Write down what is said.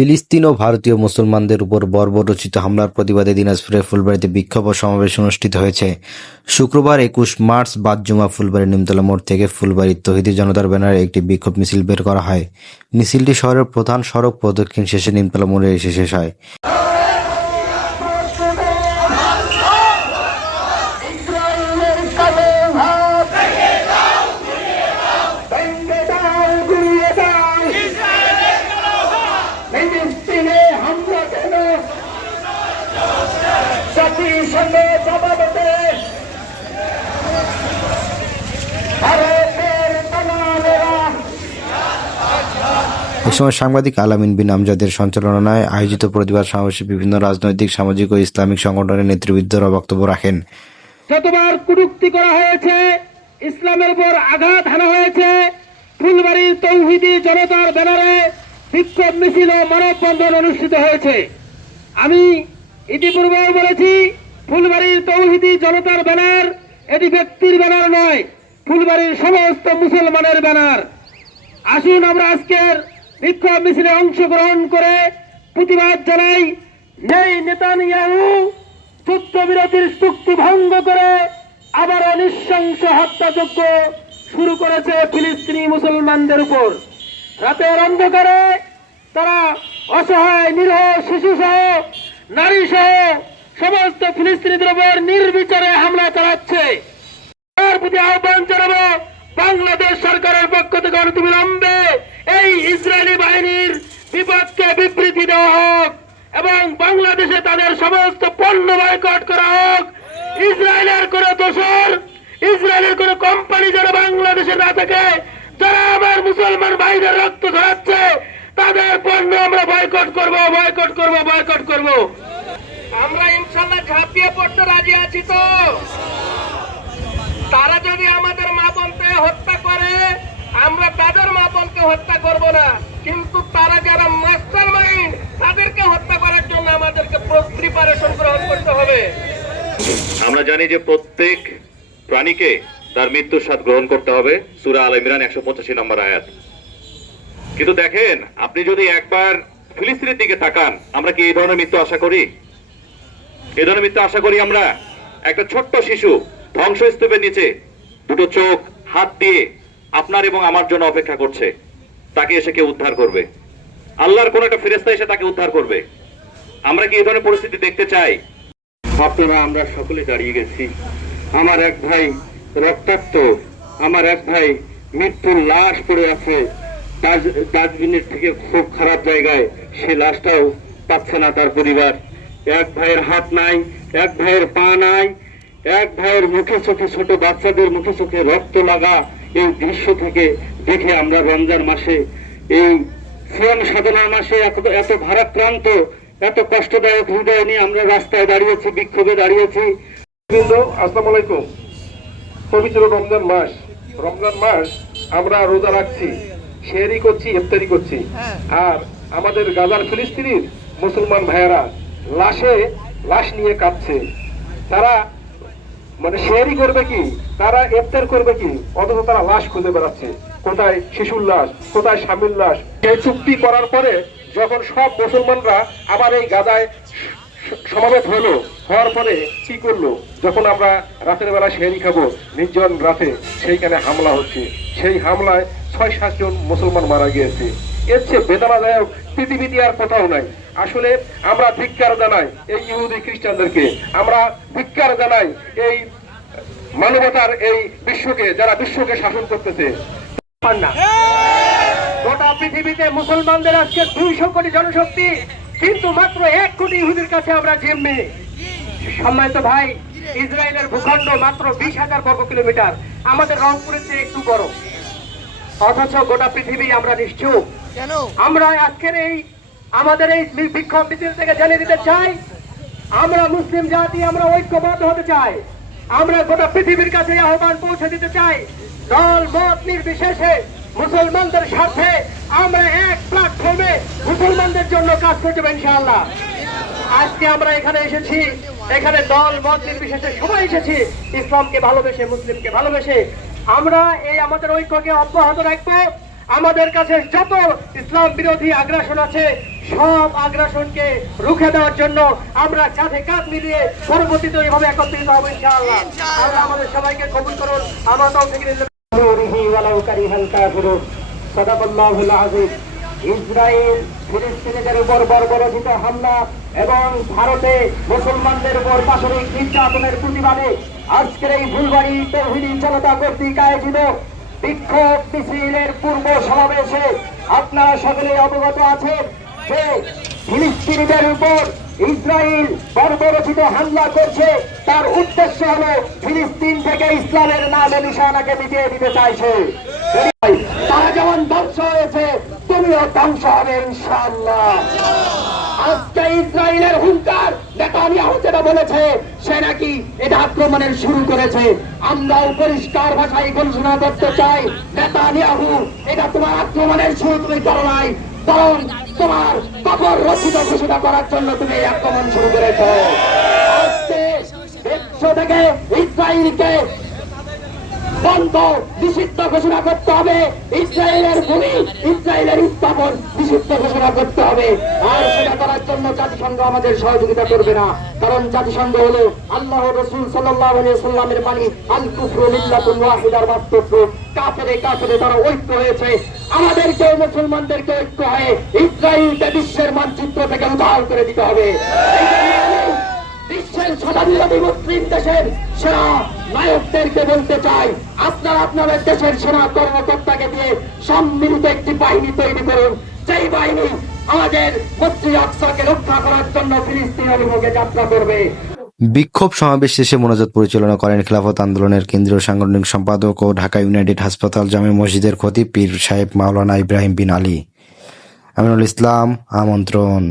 ফিলিস্তিন ও ভারতীয় মুসলমানদের উপর বর্বরোচিত হামলার প্রতিবাদে দিনাজপুরের ফুলবাড়ীতে বিক্ষোভ ও সমাবেশ অনুষ্ঠিত হয়েছে। শুক্রবার ২১ মার্চ বাদ-জুমা ফুলবাড়ী নিমতলা মোড় থেকে ফুলবাড়ী তৌহিদি জনতার ব্যানারে একটি বিক্ষোভ মিছিল বের করা হয়। মিছিলটি শহরের প্রধান সড়ক প্রদক্ষিণ শেষে নিমতলা মোড়ে এসে শেষ হয়। এ সময় সাংবাদিক আলামিন বিন আমজাদের সঞ্চালনায় আয়োজিত প্রতিবাদ সমাবেশে বিভিন্ন রাজনৈতিক, সামাজিক ও ইসলামিক সংগঠনের নেতৃবৃন্দরা বক্তব্য রাখেন। যতবার কটূক্তি করা হয়েছে, ইসলামের উপর আঘাত হানা হয়েছে, ফুলবাড়ীর তৌহিদি জনতার ব্যানারে বিক্ষোভ মিছিল ও মানববন্ধন অনুষ্ঠিত হয়েছে। আমি ইতিপূর্বেও বলেছি, ফুলবাড়ীর তৌহিদি জনতার ব্যানার এটি ব্যক্তির ব্যানার নয়, ফুলবাড়ীর সমস্ত মুসলমানের ব্যানার। আসুন আমরা আজকের বিক্ষোভ মিছিলে অংশগ্রহণ করে প্রতিবাদ জানাই। নেই নেতানিয়াহু যুদ্ধবিরতির চুক্তি ভঙ্গ করে আবারও নৃশংস হত্যাযজ্ঞ শুরু করেছে ফিলিস্তিনি মুসলমানদের উপর। রাতের অন্ধকারে তারা অসহায় নিরীহ শিশু সহ নারী সহ সমস্ত ফিলিস্তিনিদের উপর নির্বিচারে হামলা চালাচ্ছে। তার প্রতি আহ্বান জানাবো, বাংলাদেশ সরকারের পক্ষ থেকে অনতিবিলম্বে এই ইসরায়েলি বাহিনীর বিপক্ষে বিবৃতি দেওয়া হোক এবং বাংলাদেশে তাদের সমস্ত পণ্য বয়কট করা হোক। ইসরায়েলের কোন দোসর, ইসরায়েলের কোন কোম্পানি যেন বাংলাদেশে না থাকে। যারা আমার মুসলমান ভাইদের রক্ত ঝরাচ্ছে তাদের পণ্য আমরা বয়কট করব, বয়কট করব, বয়কট করব। আমরা ইনশাআল্লাহ ঝাঁপিয়ে পড়তে রাজি আছি। তো তারা যদি আমাদের মা বোনকে হত্যা করে, আমরা তাদের মা বোনকে হত্যা করব না, কিন্তু তারা যারা মাস্টার মাইন্ড তাদেরকে হত্যা করার জন্য আমাদেরকে প্রিপারেশন গ্রহণ করতে হবে। আমরা জানি যে প্রত্যেক প্রাণীকে তার মৃত্যুর স্বাদ গ্রহণ করতে হবে, সূরা আল ইমরান ১৮৫ নম্বর আয়াত। কিন্তু দেখেন, আপনি যদি একবার ফিলিস্তিনের দিকে তাকান, আমরা কি এই ধরনের মৃত্যু আশা করি? এই ধরনের মৃত্যু আশা করি আমরা? একটা ছোট্ট শিশু ধ্বংসস্তূপের নিচে দুটো চোখ হাত দিয়ে আপনার এবং আমার জন্য অপেক্ষা করছে, তাকে এসে কেউ উদ্ধার করবে? আল্লাহর কোন একটা ফেরেশতা এসে তাকে উদ্ধার করবে? আমরা কি এই ধরনের পরিস্থিতি দেখতে চাই? আপনারা আমরা সকলে দাঁড়িয়ে গেছি। আমার এক ভাই রক্তাক্ত, আমার এক ভাই মৃত্যুর লাশ পড়ে আছে ডাস্টবিনের থেকে খুব খারাপ জায়গায়, সে লাশটাও পাচ্ছে না তার পরিবার। এক ভাইয়ের হাত নাই, এক ভাইয়ের পা নাই, এক ভাইয়ের মুখে চোখে, ছোট বাচ্চাদের মুখে চোখে রক্ত লাগা এই দৃশ্য থেকে দেখে আমরা রমজান মাসে, এই সিয়াম সাধনার মাসে এত ভারাক্রান্ত, এত কষ্টদায়ক হৃদয় নিয়ে আমরা রাস্তায় দাঁড়িয়েছি, বিক্ষোভে দাঁড়িয়েছি। আসসালামু আলাইকুম। পবিত্র রমজান মাস, রমজান মাস আমরা রোজা রাখছি, সেহরি করছি, ইফতারি করছি, আর আমাদের গাজার ফিলিস্তিনির মুসলমান ভাইয়েরা লাশ নিয়ে কাঁদছে। তারা মানে সেহরি করবে কি, তারা ইফতার করবে কি, অথচ তারা লাশ খুঁজে বেড়াচ্ছে। কোথায় শিশুর লাশ, কোথায় স্বামীর লাশ। এই চুক্তি করার পরে যখন সব মুসলমানরা আবার এই গাজায় সমাবেত হওয়ার পরে কি করলো, যখন আমরা রাতের বেলা সেহরি খাবো নির্জন রাতে, সেইখানে হামলা হচ্ছে। সেই হামলায় ৬-৭ জন মুসলমান মারা গিয়েছে। এর চেয়ে বেদনাদায়ক পৃথিবীতে আর কোথাও নাই। আসলে আমরা ধিক্কার জানাই এই ইহুদি খ্রিস্টানদেরকে, আমরা ধিক্কার জানাই এই মানবতার এই বিশ্বকে, যারা বিশ্বকে শাসন করতেছে। গোটা পৃথিবীতে মুসলমানদের আজকে ২০০ কোটি জনশক্তি, কিন্তু মাত্র ১ কোটি ইহুদির কাছে আমরা জিম্মি। সম্মানিত ভাই, ইসরায়েলের ভূখণ্ড মাত্র ২০,০০০ বর্গ কিলোমিটার, আমাদের রংপুরের চেয়ে একটু বড়, অথচ গোটা পৃথিবী আমরা নিশ্চুপ। আমরা আজকের আমাদের এই বিক্ষোভ মিছিল থেকে জানিয়ে দিতে চাই, আমরা মুসলিম জাতি, আমরা ঐক্যবদ্ধ হতে চাই। আমরা গোটা পৃথিবীর কাছে আহ্বান পৌঁছে দিতে চাই, দল মত নির্বিশেষে মুসলমানদের স্বার্থে আমরা এক প্ল্যাটফর্মে মুসলমানদের জন্য কাজ করতে পারি ইনশাআল্লাহ। আজকে আমরা এখানে এসেছি, এখানে দল মত নির্বিশেষে সবাই এসেছি ইসলামকে ভালোবেসে, মুসলিমকে ভালোবেসে। আমরা এই আমাদের ঐক্যকে অব্যাহত রাখবো। আমাদের কাছে যত ইসলাম বিরোধী আগ্রাসন আছে সব আগ্রাসনকে রুখে দেওয়ার জন্য আমরা কাঁধে কাঁধ মিলিয়ে পরবর্তীতে এইভাবে একত্রিত হবো ইনশাআল্লাহ। আল্লাহ আমাদের সবাইকে কবুল করুন। আমরা তৌফিক সাদাকাল্লাহুল আযীম। ইসরায়েল ফিলিস্তিনিদের উপর বর্বরোচিত হামলা এবং ভারতে মুসলমানদের উপর পাশবিক নির্যাতনের প্রতিবাদে আজকের এই ফুলবাড়ি তৌহিদি জনতা কর্তৃক আয়োজিত বিক্ষোভ মিছিলের পূর্ব সমাবেশে আপনারা সকলে অবগত আছেন যে ফিলিস্তিনিদের উপর ইসরায়েল বর্বরোচিত হামলা করছে, তার উদ্দেশ্য হলো ফিলিস্তিন থেকে ইসলামের নামে নিশানাকে মিটিয়ে দিতে চাইছে। তারা যেমন ধ্বংস হয়েছে তুমিও ধ্বংস হবে ইনশাআল্লাহ। আজকে ইসরায়েলের হুঙ্কার নেতানিয়াহু যেটা বলেছে সে নাকি এটা আক্রমণের শুরু করেছে। আমরাও পরিষ্কার ভাষায় ঘোষণা করতে চাই, নেতানিয়াহু এটা তোমার আক্রমণের শুরু তুমি করো নাই, বরং তোমার কবর রচিত ঘোষণা করার জন্য তুমি এই আক্রমণ শুরু করেছ। আজকে বিশ্ব থেকে ইসরায়েলকে বন্ধ নিষিদ্ধ ঘোষণা করতে হবে, ইসরায়েলের ভূমি ইসরায়েলের স্থাপন নিষিদ্ধ ঘোষণা করতে হবে। আর সেটা করার জন্য জাতিসংঘ আমাদের সহযোগিতা করবে না, কারণ জাতিসংঘ হলো আল্লাহ রাসূল সাল্লাল্লাহু আলাইহি ওয়াসাল্লামের বাণী আল কুফরু মিল্লাতুন ওয়াহিদার বাস্তব রূপ। কাফেরে কাফেরে তারা ঐক্য হয়েছে, আমাদেরকে মুসলমানদেরকে ঐক্য হয়ে ইসরায়েলকে বিশ্বের মানচিত্র থেকে উধাও করে দিতে হবে। বিশ্বের স্বাধীনতাবাদী মুসলিম দেশের সেনা নায়কদেরকে বলতে চাই, আপনারা আপনাদের দেশের সেনা কর্মকর্তাকে দিয়ে সম্মিলিত একটি বাহিনী তৈরি করুন, যেই বাহিনী আমাদের মসজিদ আকসাকে রক্ষা করার জন্য ফিলিস্তিন অভিমুখে যাত্রা করবে। বিক্ষোভ সমাবেশ শেষে মোনাজাত পরিচালনা করেন খিলাফত আন্দোলনের কেন্দ্রীয় সাংগঠনিক সম্পাদক ও ঢাকা ইউনাইটেড হাসপাতাল জামে মসজিদের খতিব পীর সাহেব মাওলানা ইব্রাহিম বিন আলী। আমিনুল ইসলাম আমন্ত্রণ।